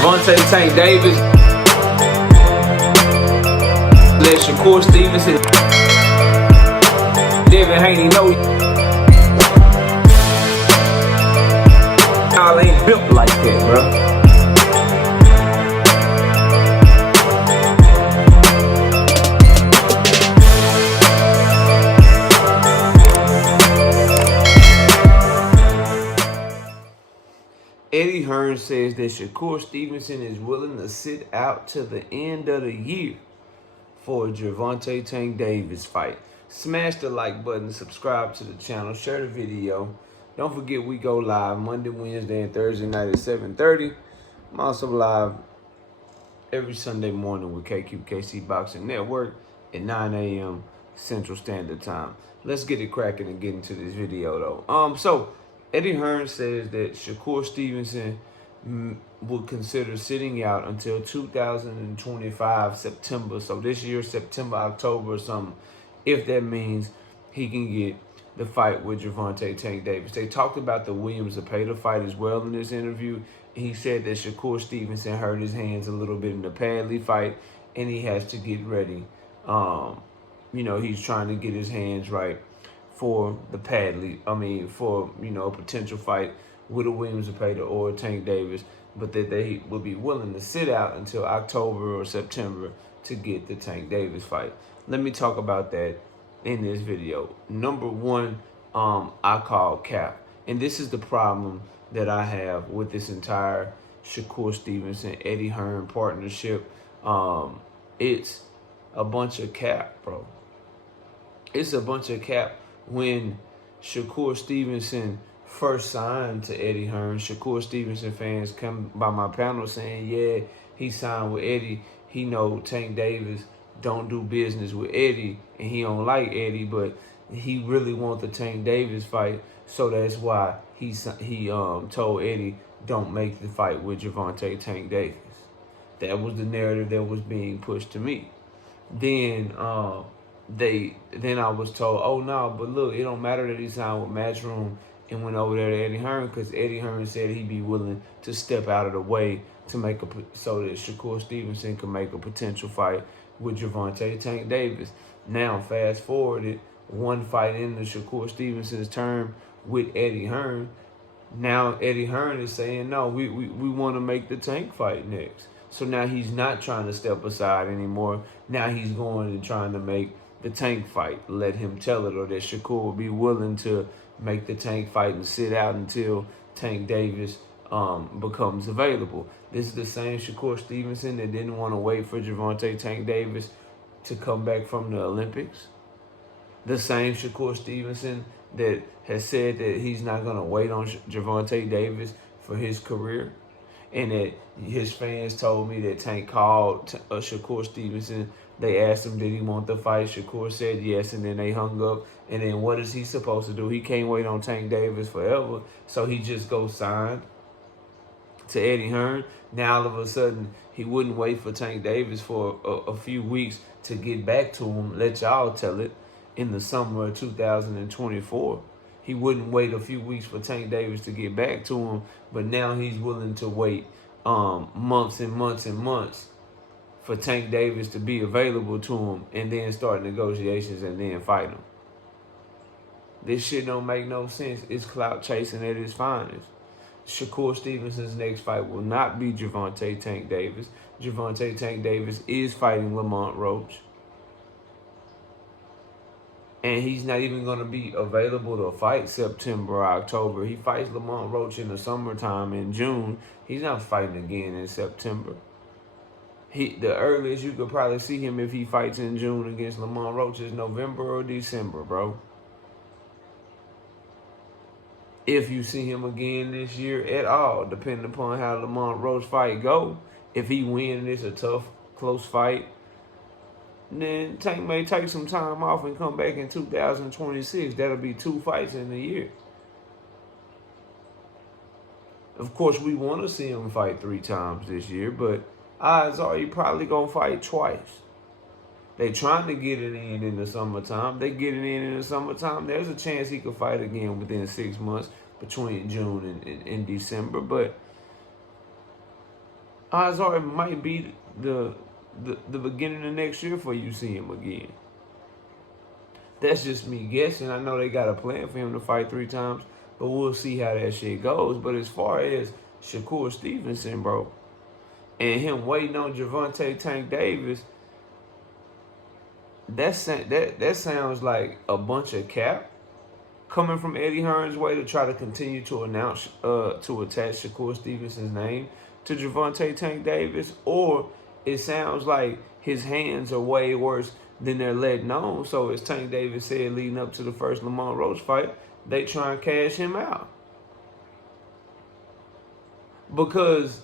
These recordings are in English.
Gervonta Tank Davis. Let Shakur Stevenson. Devin Haney know y'all ain't built like that, bro. Eddie Hearn says that Shakur Stevenson is willing to sit out to the end of the year for a Gervonta Tank Davis fight. Smash the like button, subscribe to the channel, share the video. Don't forget we go live Monday, Wednesday, and Thursday night at 7:30. I'm also live every Sunday morning with KC Boxing Network at 9 a.m. Central Standard Time. Let's get it cracking and get into this video though. So Eddie Hearn says that Shakur Stevenson would consider sitting out until 2025 September. So this year, September, October or something, if that means he can get the fight with Gervonta Tank Davis. They talked about the Williams Zepeda fight as well in this interview. He said that Shakur Stevenson hurt his hands a little bit in the Padley fight, and he has to get ready. He's trying to get his hands right for the for a potential fight with a Williams Zepeda or a Tank Davis, but that they would be willing to sit out until October or September to get the Tank Davis fight. Let me talk about that in this video. Number one, I call cap, and this is the problem that I have with this entire Shakur Stevenson Eddie Hearn partnership. It's a bunch of cap, bro. It's a bunch of cap. When Shakur Stevenson first signed to Eddie Hearn, Shakur Stevenson fans come by my panel saying, yeah, he signed with Eddie. He know Tank Davis don't do business with Eddie, and he don't like Eddie, but he really want the Tank Davis fight, so that's why he told Eddie don't make the fight with Gervonta Tank Davis. That was the narrative that was being pushed to me. Then I was told, oh no, but look, it don't matter that he signed with Matchroom and went over there to Eddie Hearn, because Eddie Hearn said he'd be willing to step out of the way to so that Shakur Stevenson can make a potential fight with Gervonta Tank Davis. Now, fast forwarded one fight into Shakur Stevenson's term with Eddie Hearn. Now Eddie Hearn is saying, no, we want to make the Tank fight next. So now he's not trying to step aside anymore. Now he's going and trying to make the Tank fight. Let him tell it, or that Shakur will be willing to make the Tank fight and sit out until Tank Davis becomes available. This is the same Shakur Stevenson that didn't want to wait for Gervonta Tank Davis to come back from the Olympics. The same Shakur Stevenson that has said that he's not going to wait on Gervonta Davis for his career. And that his fans told me that Tank called Shakur Stevenson. They asked him, did he want the fight? Shakur said yes, and then they hung up. And then what is he supposed to do? He can't wait on Tank Davis forever, so he just goes signed to Eddie Hearn. Now all of a sudden, he wouldn't wait for Tank Davis for a few weeks to get back to him. Let y'all tell it, in the summer of 2024. He wouldn't wait a few weeks for Tank Davis to get back to him, but now he's willing to wait months and months and months for Tank Davis to be available to him, and then start negotiations and then fight him. This shit don't make no sense. It's clout chasing at its finest. Shakur Stevenson's next fight will not be Gervonta Tank Davis. Gervonta Tank Davis is fighting Lamont Roach. And he's not even going to be available to fight September or October. He fights Lamont Roach in the summertime in June. He's not fighting again in September. The earliest you could probably see him if he fights in June against Lamont Roach is November or December, bro. If you see him again this year at all, depending upon how Lamont Roach fight go. If he wins, it's a tough, close fight. Then Tank may take some time off and come back in 2026. That'll be 2 fights in a year. Of course, we want to see him fight 3 times this year, but odds are he probably going to fight twice. They trying to get it in the summertime. They get it in the summertime. There's a chance he could fight again within 6 months between June and December. But odds are it might be the beginning of next year for you see him again. That's just me guessing. I know they got a plan for him to fight 3 times, but we'll see how that shit goes. But as far as Shakur Stevenson, bro, and him waiting on Gervonta Tank Davis, that sounds like a bunch of cap coming from Eddie Hearn's way to try to continue to announce, to attach Shakur Stevenson's name to Gervonta Tank Davis, or it sounds like his hands are way worse than they're letting on. So as Tank Davis said leading up to the first Lamont Roach fight, they try and cash him out. Because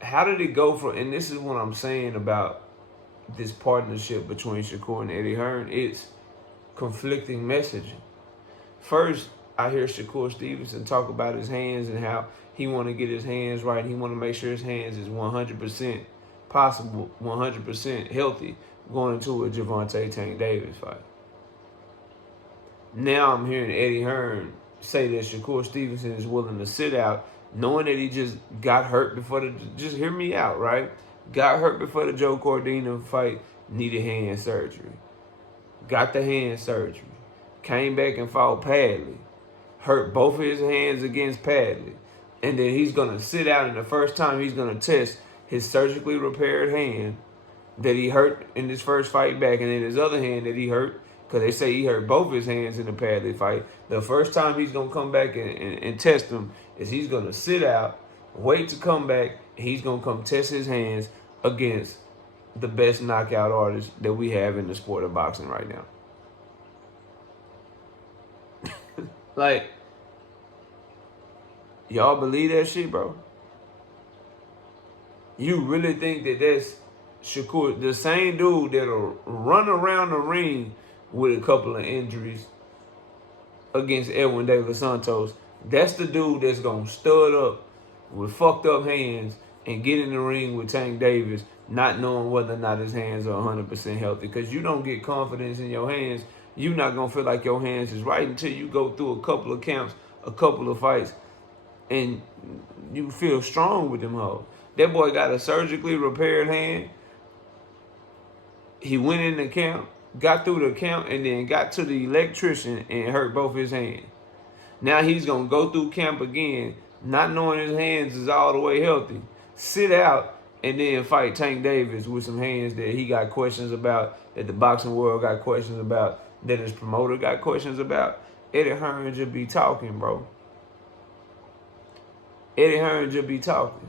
how did it go from, and this is what I'm saying about this partnership between Shakur and Eddie Hearn, it's conflicting messaging. First, I hear Shakur Stevenson talk about his hands and how he want to get his hands right. He want to make sure his hands is 100% possible, 100% healthy going into a Gervonta Tank Davis fight. Now I'm hearing Eddie Hearn say that Shakur Stevenson is willing to sit out, knowing that he just got hurt before the, just hear me out, right? Got hurt before the Joe Cordina fight, needed hand surgery. Got the hand surgery. Came back and fought Padley. Hurt both of his hands against Padley. And then he's going to sit out, and the first time he's going to test his surgically repaired hand that he hurt in his first fight back, and then his other hand that he hurt, because they say he hurt both his hands in the Padley fight. The first time he's going to come back and test them is he's going to sit out, wait to come back, and he's going to come test his hands against the best knockout artist that we have in the sport of boxing right now. Like, y'all believe that shit, bro? You really think that that's Shakur, the same dude that'll run around the ring with a couple of injuries against Edwin De Los Santos, that's the dude that's going to stud up with fucked up hands and get in the ring with Tank Davis, not knowing whether or not his hands are 100% healthy? Because you don't get confidence in your hands. You're not going to feel like your hands is right until you go through a couple of counts, a couple of fights, and you feel strong with them hoes. That boy got a surgically repaired hand. He went in the count, got through the count, and then got to the electrician and hurt both his hands. Now he's going to go through camp again, not knowing his hands is all the way healthy, sit out, and then fight Tank Davis with some hands that he got questions about, that the boxing world got questions about, that his promoter got questions about. Eddie Hearn just be talking, bro. Eddie Hearn just be talking.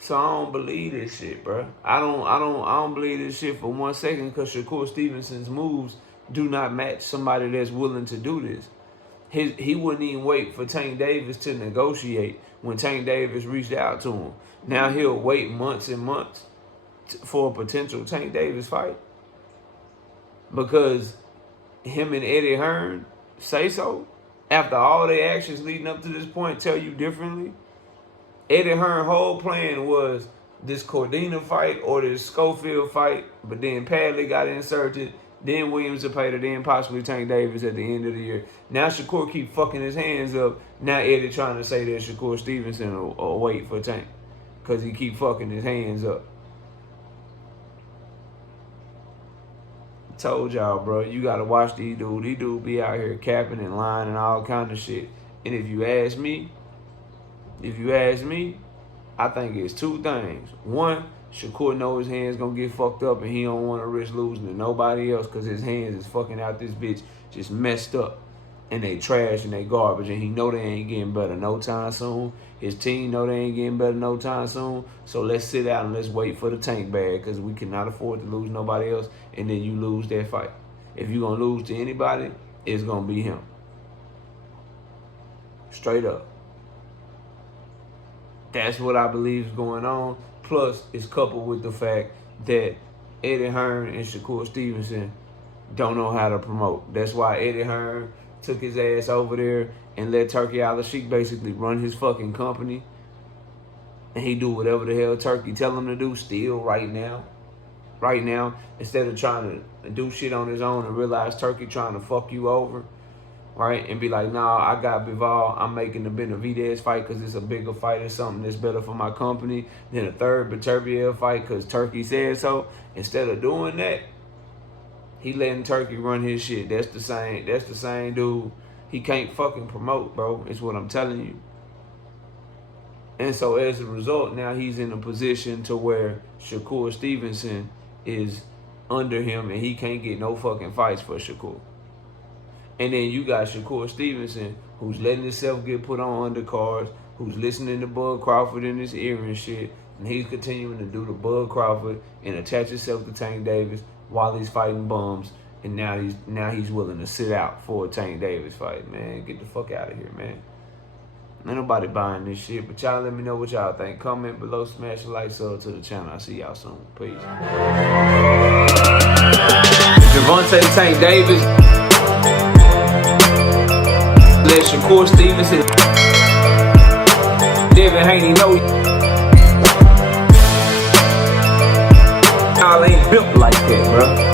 So I don't believe this shit, bro. I don't believe this shit for 1 second, because Shakur Stevenson's moves do not match somebody that's willing to do this. He wouldn't even wait for Tank Davis to negotiate when Tank Davis reached out to him. Now he'll wait months and months for a potential Tank Davis fight, because him and Eddie Hearn say so. After all their actions leading up to this point tell you differently. Eddie Hearn's whole plan was this Cordina fight or this Schofield fight, but then Padley got inserted, then Williams Zepeda, then possibly Tank Davis at the end of the year. Now Shakur keep fucking his hands up. Now Eddie trying to say that Shakur Stevenson will wait for Tank because he keep fucking his hands up. Told y'all, bro, you gotta watch these dudes. These dudes be out here capping and lying and all kind of shit. And if you ask me, I think it's 2 things. One, Shakur know his hands gonna get fucked up and he don't want to risk losing to nobody else because his hands is fucking out this bitch just messed up. And they trash and they garbage, and he know they ain't getting better no time soon. His team know they ain't getting better no time soon. So let's sit out and let's wait for the tank bag, because we cannot afford to lose nobody else, and then you lose that fight. If you're going to lose to anybody, it's going to be him. Straight up. That's what I believe is going on. Plus, it's coupled with the fact that Eddie Hearn and Shakur Stevenson don't know how to promote. That's why Eddie Hearn took his ass over there and let Turkey Al-Sheikh basically run his fucking company. And he do whatever the hell Turkey tell him to do still right now. Right now, instead of trying to do shit on his own and realize Turkey trying to fuck you over right? And be like, nah, I got Bivol. I'm making the Benavidez fight because it's a bigger fight or something that's better for my company than a third Beterbiev fight because Turkey said so. Instead of doing that, he letting Turkey run his shit. That's the same dude. He can't fucking promote, bro. It's what I'm telling you. And so as a result, now he's in a position to where Shakur Stevenson is under him and he can't get no fucking fights for Shakur. And then you got Shakur Stevenson who's letting himself get put on undercards, who's listening to Bud Crawford in his ear and shit, and he's continuing to do the Bud Crawford and attach himself to Tank Davis while he's fighting bums, and now he's willing to sit out for a Tank Davis fight. Man, get the fuck out of here, man. Ain't nobody buying this shit, but y'all let me know what y'all think. Comment below, smash a like, sub to the channel. I'll see y'all soon. Peace. Gervonta Tank Davis. Let Shakur Stevenson. Devin Haney know y'all ain't built like that, bro.